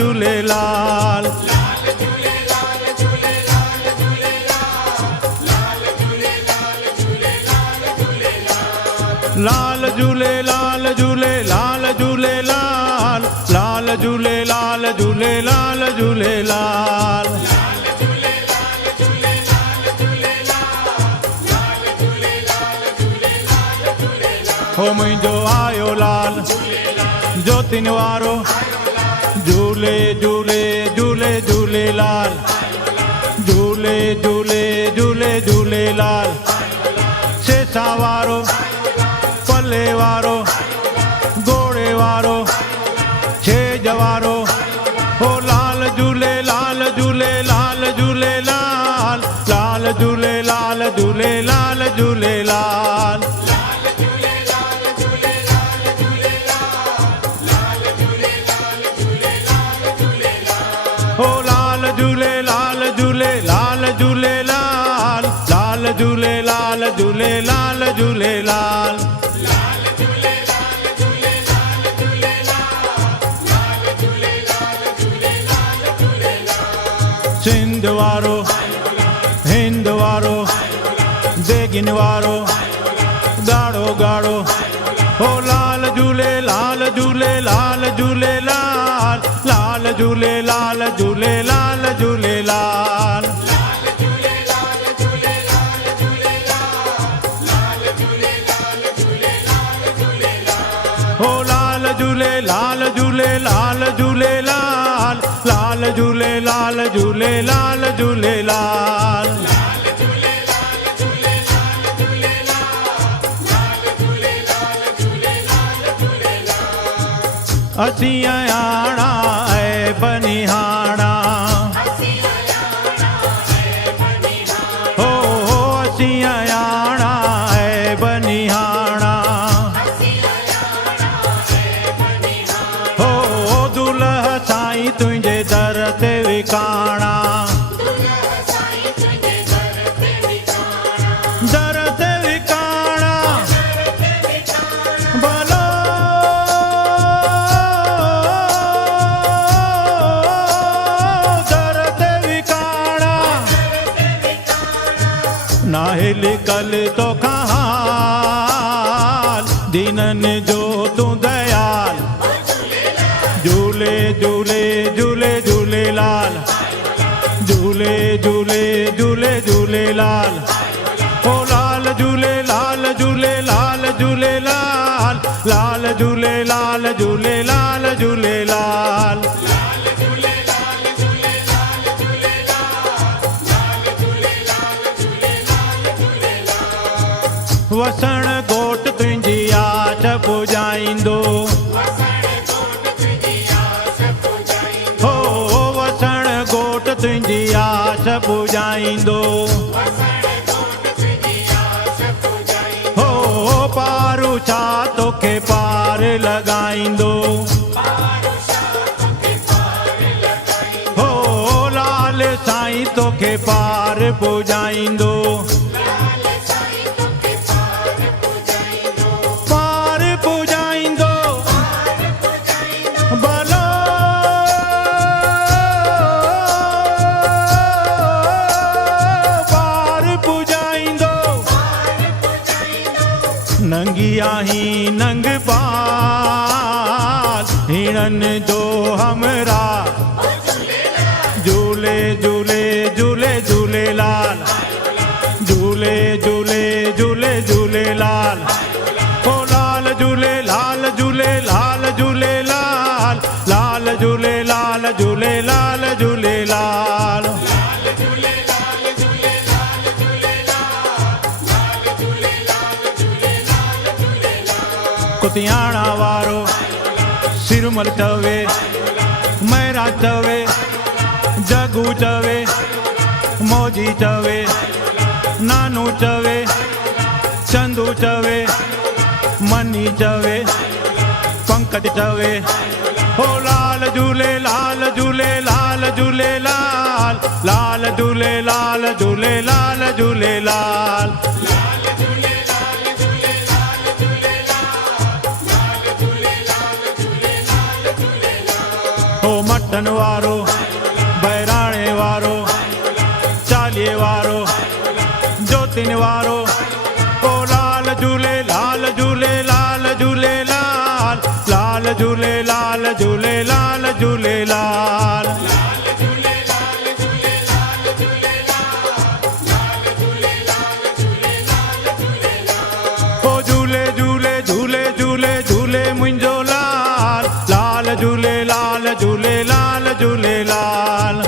झूलेलाल लाल झूलेलाल झूलेलाल झूलेलाल लाल झूलेलाल झूलेलाल झूलेलाल हो मुंहिंजो आयो लाल ज्योतिन वारो झूले झूले झूले झूलेलाल झूले झूले झूले झूलेलाल सेसा वारो पले वारो घोड़े वारो छेज वारो हो लाल झूले लाल झूले लाल झूले लाल लाल झूले लाल झूले लाल झूले लाल हो लाल झूले लाल झूले लाल झूले लाल लाल झूले लाल झूले लाल झूले लाल सिंध वारो हिंद वारो देगिन वारो गाड़ो गाड़ो हो लाल झूले लाल झूले लाल झूले लाल लाल झूले लाल झूले लाल झूले लाल हो लाल झूले लाल झूले लाल झूले लाल लाल झूले लाल झूले लाल झूले लाल असी आयाणा ऐ बनिहाणा हो असी आयाणा ऐ बनिहाणा हो दुल्ह साईं तुंहिंजे दर ते विकाणा दर ते विकाणा भलो दर ते विकाणा नाहे लिकल तो कहाल दीनन जो तू दयाल झूले झूले झूले झूलेलाल झूले झूले झूले झूलेलाल हो लाल झूले लाल झूले लाल झूले लाल लाल झूले लाल झूले लाल झूले लाल वसण घोट तुंहिंजी आश पुॼाईंदो हो वसण घोट तुंहिंजी आश पुॼाईंदो हो पारू छा तोखे पार लॻाईंदो हो लाल साईं तोखे पार पुॼाईंदो पार पुॼाईंदो भलो पार पुॼाईंदो नंगी आहीं नंग पाल हिणन जो हमरा झूले झूले झूले झूलेलाल झूले झूले झूले झूलेलाल हो लाल झूले लाल झूले लाल झूले लाल लाल झूले लाल झूले लाल झूले लाल कुतियाणा वारो सिरमल चवे मैरा चवे जगू चवे मौजी चवे नानू चवे चंदू चवे मनी चवे पंकज चवे हो लाल झूले लाल झूले लाल झूले लाल लाल झूले लाल झूले लाल झूले लाल हो मटन मातन वारो बहिराणे वारो चालीहे वारो ज्योतिन वारो ओ लाल झूले लाल झूले लाल झूले लाल लाल झूले लाल झूले लाल झूले लाल ओ झूले झूले झूले झूले झूले मुंहिंजो लाल लाल झूले लाल झूले लाल झूले लाल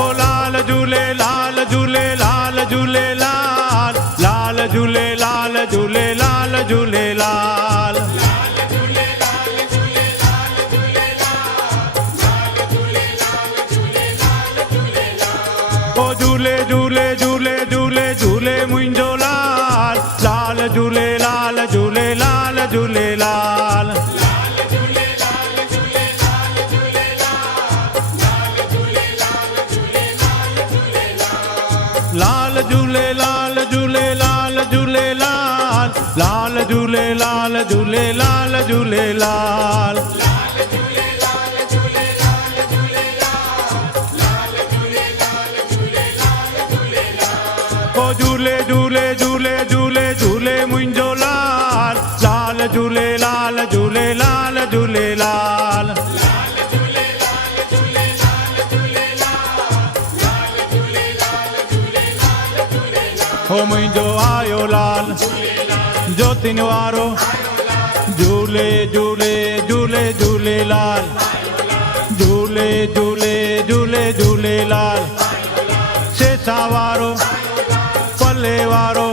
ओ लाल झूले लाल झूले लाल झूले लाल लाल झूले लाल झूले लाल झूले लाल ओ झूले झूले झूले झूले झूले मुंहिंजो लाल लाल झूले लाल झूले लाल झूले लाल लाल झूले लाल झूले लाल झूले लाल लाल झूले लाल झूले लाल झूले लाल ओ झूले झूले झूले झूले झूले मुंहिंजो लाल लाल झूले लाल झूले लाल झूले लाल हो मुंहिंजो आयो लाल ज्योतिन वारो झूले झूले झूले झूले लाल झूले झूले झूले झूले लाल सेसा वारो पल्ले वारो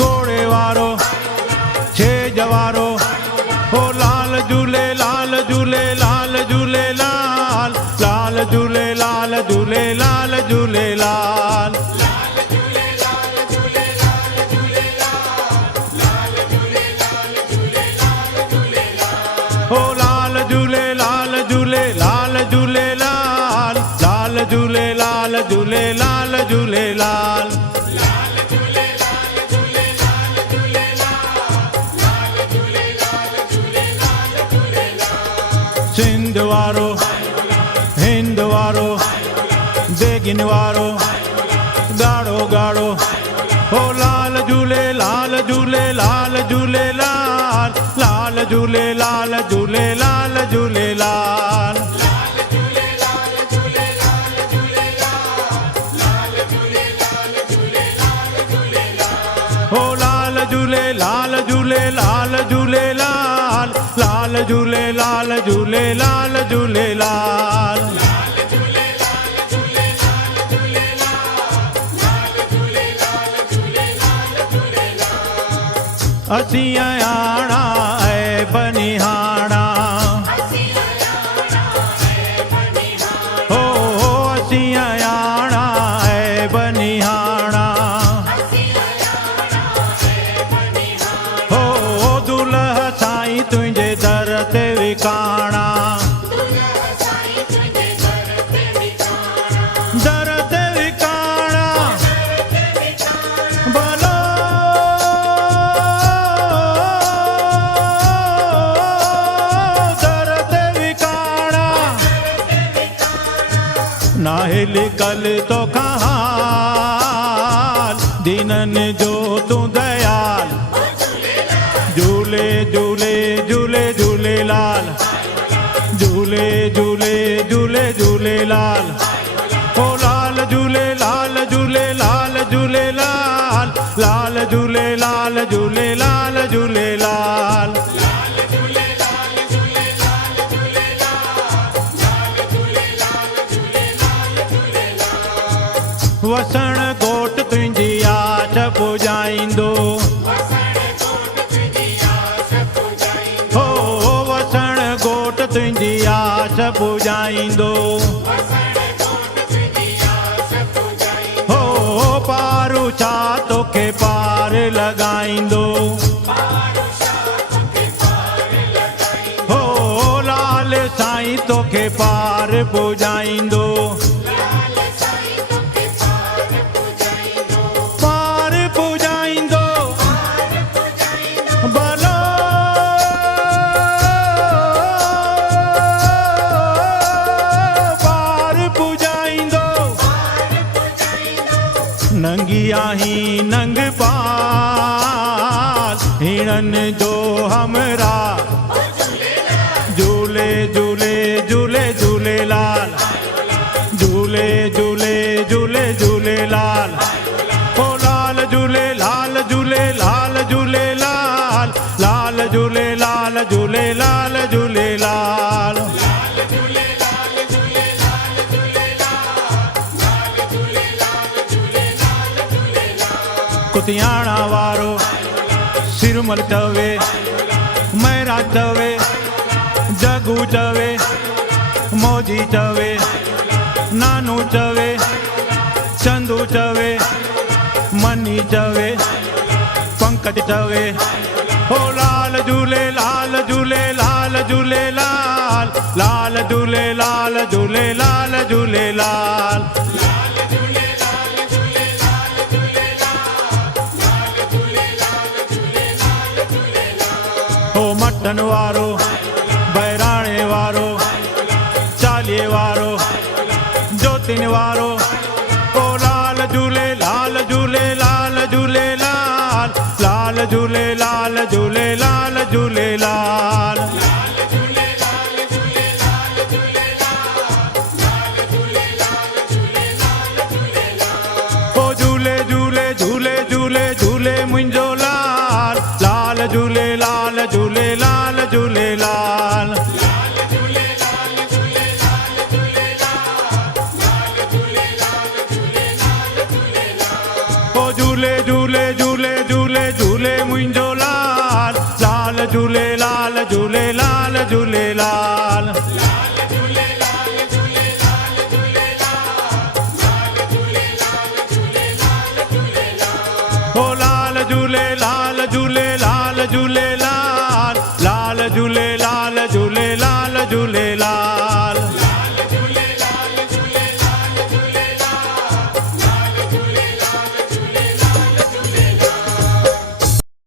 घोड़े वारो छेज वारो हो लाल झूले लाल झूले लाल झूले लाल लाल झूले लाल झूले लाल झूले लाल ओ लाल झूले लाल झूले लाल झूले लाल लाल झूले लाल झूले लाल झूले लाल सिंध वारो हिंद वारो देगिन वारो गाढ़ो गाढ़ो ओ लाल झूले लाल झूले लाल झूले लाल लाल झूले लाल झूले लाल झूले लाल ओ लाल झूले लाल झूले लाल झूले लाल लाल झूले लाल झूले लाल झूले लाल असीं आयाणा ऐ बनिहाणा हो असीं आयाणा ऐ बनिहाणा हो दुल्हा साईं तुंहिंजे दर ते विकाणा दर ते विकाणा भलो दर ते विकाणा नाहे लिकल तो हाल दीनन जो तू दयाल झूले झूले झूले झूले लाल झूले झूले झूले झूले लाल ओ लाल झूले लाल झूले लाल झूले लाल लाल झूले लाल झूले लाल झूले लाल वसण घोट तुंहिंजी आश पुॼाईंदो हो वसण घोट तुंहिंजी आश पुॼाईंदो हो पारू छा तोखे पार लॻाईंदो हो लाल साईं तोखे पार पुॼाईंदो पार पुॼाईंदो नहीं नंग पाल हिरन जो हमरा झूले झूले झूले झूलेलाल झूले झूले झूले झूलेलाल ओ लाल झूले लाल झूले लाल झूले लाल लाल झूले लाल झूले लाल झूले लाल कुतियाणा वारो सिरमल चवे मैरा चवे जगू चवे मोजी चवे नानू चवे चंदू चवे मनी चवे पंकज चवे ओ लाल झूले लाल झूले लाल झूले लाल लाल झूले लाल झूले लाल झूले लाल ओ मटन वारो बैराणे वारो चालीहे वारो ज्योतिन वारो ओ लाल झूले लाल झूले लाल झूले लाल लाल झूले लाल झूले लाल झूले लाल ओ झूले झूले झूले झूले झूले मुंहिंजो लाल लाल झूले लाल झूले लाल झूले लाल ओ झूले झूले झूले झूले झूले मुंहिंजो लाल लाल झूले लाल झूले लाल झूले लाल ओ लाल झूले लाल झूले लाल झूले